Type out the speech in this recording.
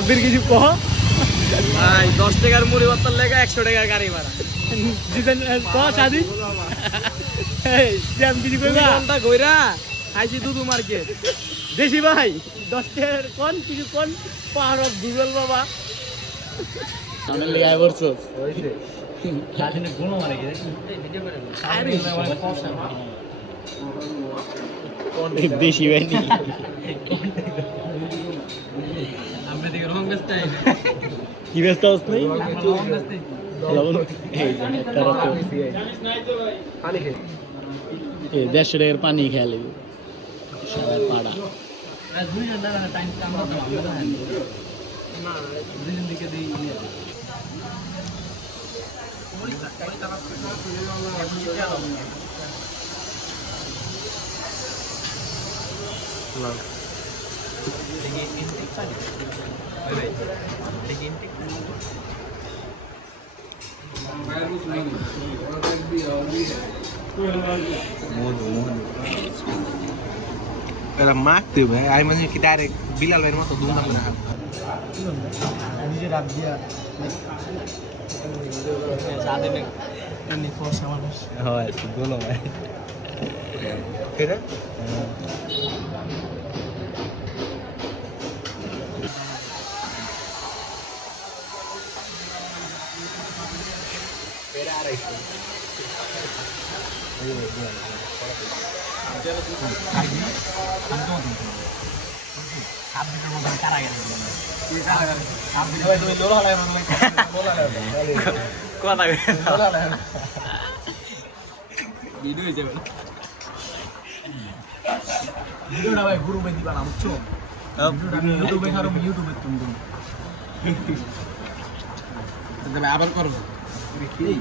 আবির কিছু কহ ভাই 10 টাকার মুড়ি ভর্তার লেগে 100 টাকার গাড়ি ভাড়া জিতেন কহ সাদি এই জাম কিছু কইবা ঘন্টা কইরা আইছি দুদু মার্কেট দেশি ভাই 10 টাকার কোন কিছু কোন পাওয়ার অফ গুগল বাবা আমি লিগাই বলছস হইছে কাজিনে গুণ মানে কি ভিডিও করে আরে কোন দেশি ভাই নি আমরা দিকে রং বেস্তাই কি বেস্তা হস নাই রং বেস্তাই লবণ এই তারা তো পানি খেয়ে এই 150 টাকার পানি খেয়ে লিবি সারা পাড়া আজ দুই ঘন্টা টাইম কাম করতে হবে না দুই দিন দিকে দেই Era mati be, ay man kita direct Bilal bay mo to dum na na. নিজে রাত দিয়া সাথে নে এমনি ফোর্সা মানুষ হয় বলো ভাই কেডা Era ara isto. আবার করো এই